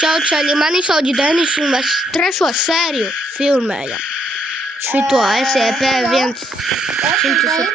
Ciao Manis, oggi Denis un trešo sēriju filmējam. Šito SCP-173.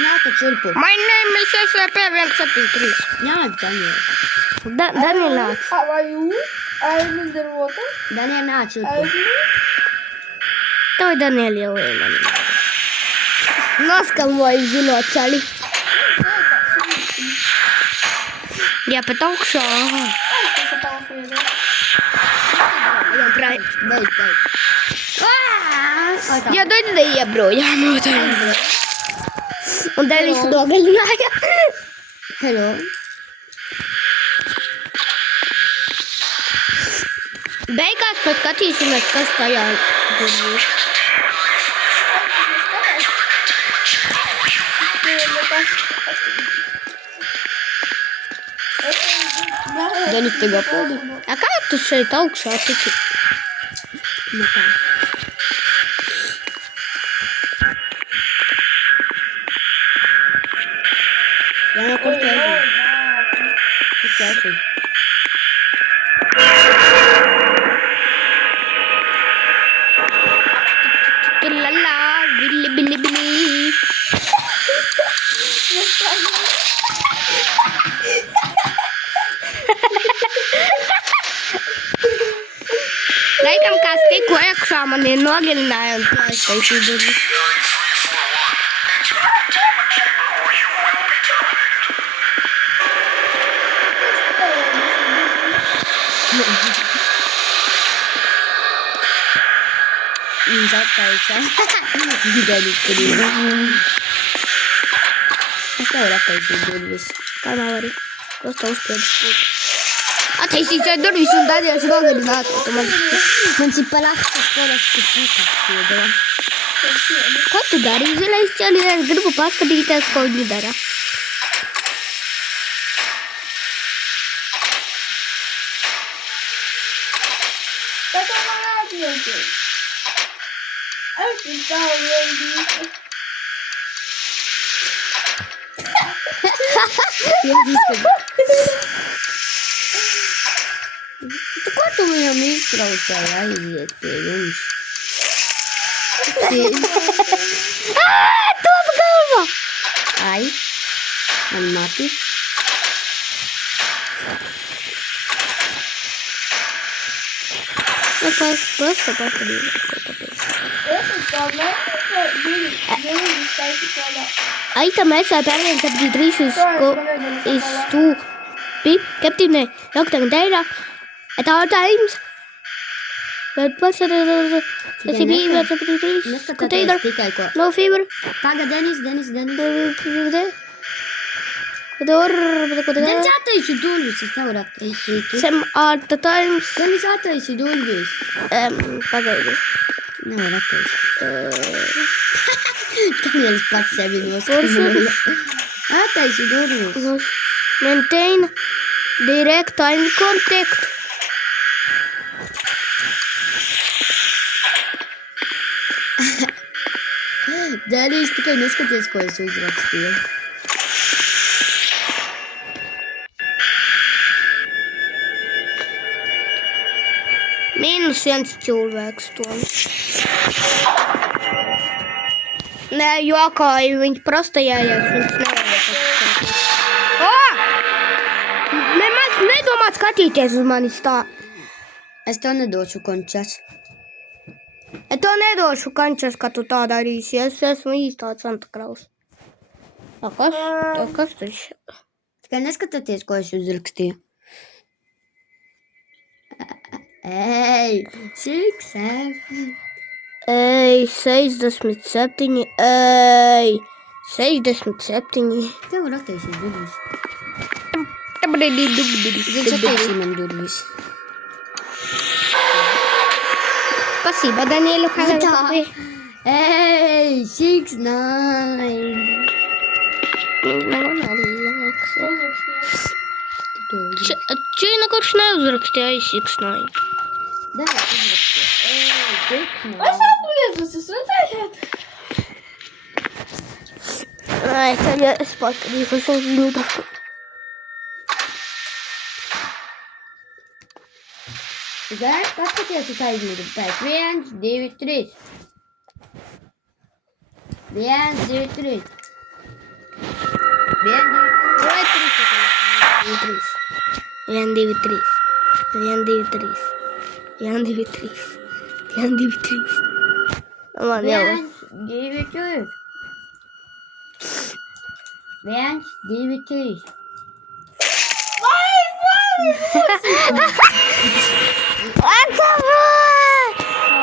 Nāca čurpu. My name is SCP-173. Jā, Daniel. Daniel nāc. How are you? I'm in the water. Daniel nāca čurpu. Tev Daniel jau ir mani. Noskamoju zinot ceļi. Jā, pat augšā. Beidz. Jā, tu neiebrojām noteikti. Un Denis nogaļināja. Hello. Beigās paskatīsimies, kas tajā durvīs. Denis tev apeldi? A kā tu šeit augšā tiki? Nekā. Jā, kur tu esi? Kur tu esi? Lala, bili. Laikam kāds tikko iekšā mani nogalināja un aiztaisīja durvis. Viņš attaisā. Denis tur. Es tev attaisīju durvis. Kā nav arī? Prosta uzspiedis. Attaisīju durvis un Daniels nogalināja. Man ir palaktas parasti puka piedara. Ko tu dari? Zilais ķeli, es gribu paskatīties, ko viņi dara. That's all I have to do. I think that really Tu ko tu viņam iztraucēji aiziet pie jums? Tu apgalvo! Ai, man mati. Prosta paskatīties, ko pateicu. Aitam SCP-173 is stupid. Captain Dr. Data at all times. But SCP-173 container. Tikai ko. No fever. Tagad Denis. Denis attaisi durvis, es nevaru attaisīt. Some are the times. Denis attaisi durvis. Pagaidi. Nevaru attaisīt. Daniels pats sevi noskamoja. Attaisi durvis. Maintain direct eye contact. Denis, tikai neskaties, ko es uzrakstīju. -1 cilvēks to. Nē, jokāju, viņi prostājājies, viņš nevarēja. Nemaz nedomāt skatīties uz manis tā. Es tev nedošu končas. Es to nedošu kančas, ka tu tā darīsi. Es esmu īstā Santa Claus. Kas taču? Tikai neskatieties, ko es uzrakstīju. Ei, 67. Ei, 67. Ei, 67. Tev var attaisīt durvis. Viņš attaisīja man durvis. Спасибо, Даниэлю. Ei, 69. Čīna, kurš neuzrakstīja I69? Denis uzrakstīja. Ei, 69. Es atgriezus, jūs redzējāt? Ai, tad es paskatīšos uz viņu drusku. Зараз как хотел читать буду. Так, Венс 9-3. Венс 9-3. Давай 3. Вен 9-3. Вен 9-3. Вен 9-3. Вен 9-3. Ладно, я Венс 9-3. Венс 9-3.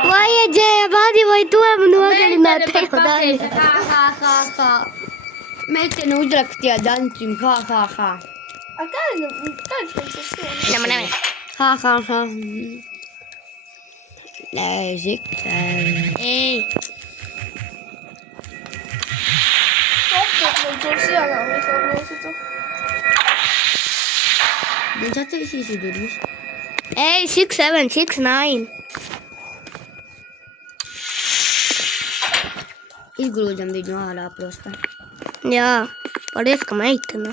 Моя идея, Вадима, и твоя много ли на Ха-ха-ха. Meten udrakstījā dancim, ha. А как он совсем? Ha. Лежик. Эй, Как он совсем? Мы совместно. Ben zaten sesi durmuş. эй, 6, 7, 6, 9. İlgili video hala просто. Jā, paldies, ka meitene.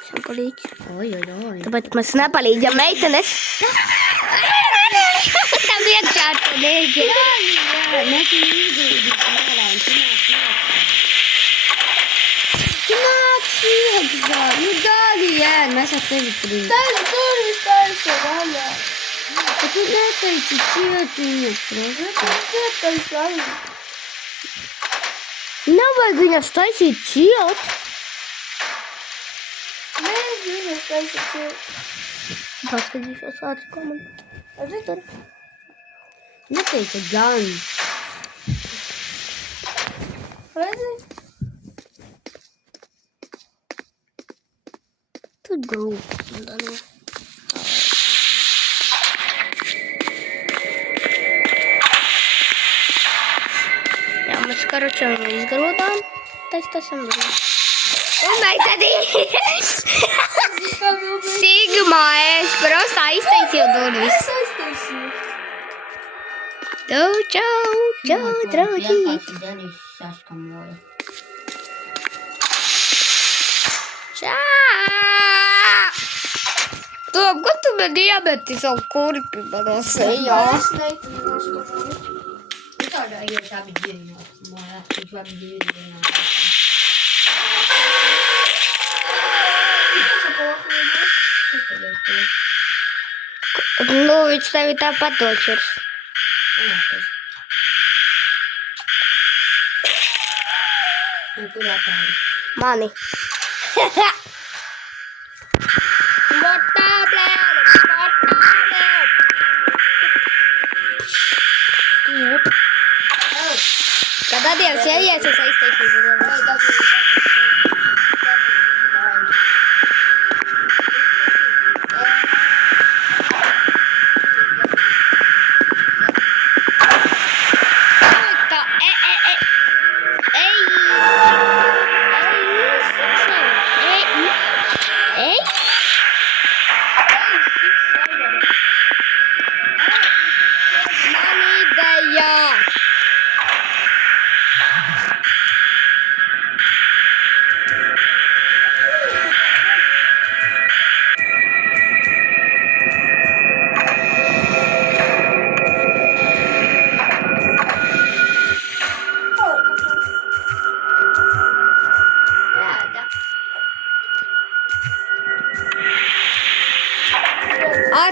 Visam palīdz. Oi. Tāpēc mēs nepalīdzam meitenes. Tam iekšā tu nēģi. Metin ilgili hala. Nu dali yer. Mesela bitireyim. Дальше, Валя. Tu nerede içiyorsun? Дальше. Nav vajag viņas taisīt ciot. Nezinu, kas tas ir. Paskatīšos ātri komentāru. Redzi, tur. Neteica gan. Redzi? Тут грубо. Jā, mēs karočam izgarotām. Tas ir grūti. Un meiteni! Sigma, es просто iztaisīju durvis. Es aiztaisīju. Čau, draugi! Denis saskamoja. Tom, ko tu man iemeti savu kurpi manā sejā? Es neiztaisīju. Tādā jau tā bija dienā. Mājā, viņš var bija dienā. Nu, viņš tevi tāpat noķers. Kur jāpāri? Mani. Kad Adievs ieies, es aiztaisīšu durvis.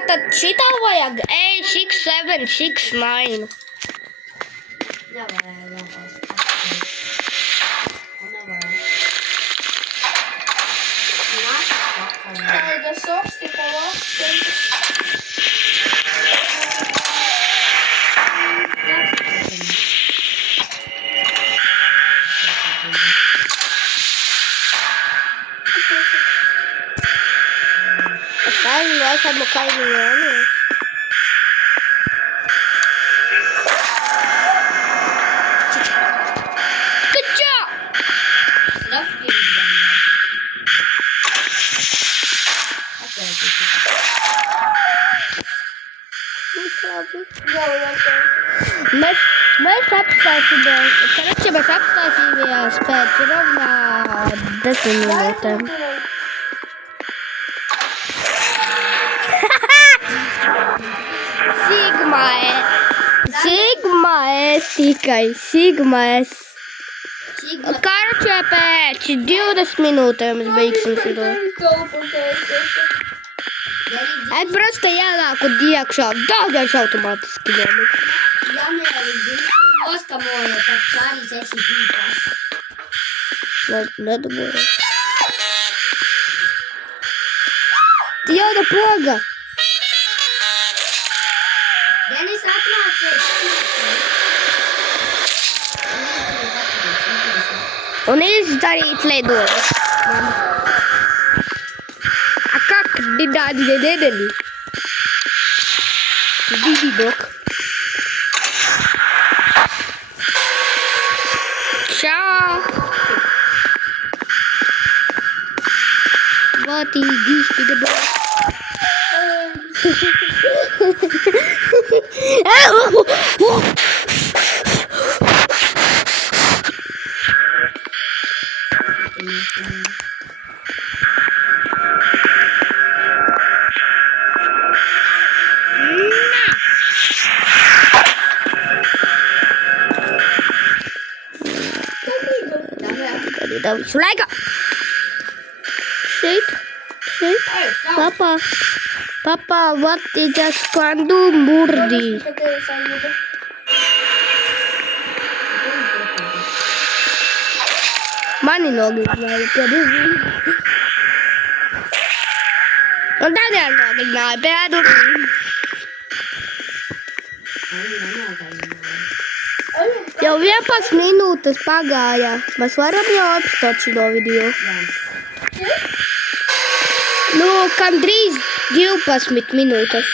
Tad šitā vajag 8, 6, 7, 6, 9. Tāda sopstika valsts. Ai, nossa, a boca é Mēs apstāsimies. Короче, mēs apstāsimies pēc rovnā 10 minūtēm. Cik Sigma S tikai. Sigma S. Karčē pēc 20 minūtēm mēs beigsim šito. Es просто ienāku iekšā. Dārgais automātiski nomik. Ja me noskamoja, tad Čārlis esi pīpās. Nedomāju. Tu jau da poga. Denis atnācies. Un izdarīt lidojumu. A как дидали? Дидидок. Čau! Вот и иди сюда. Sulaika! Shit. Papa, вот я складу бурди. Mani nogi знаю, подожди. Un tad jau nogalināja pēdu. Jau 11 minūtes pagāja. Mēs varam jau atstāt šo video. Nu, gandrīz 12 minūtes.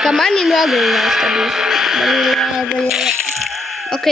Ka mani nogalinās tad viss.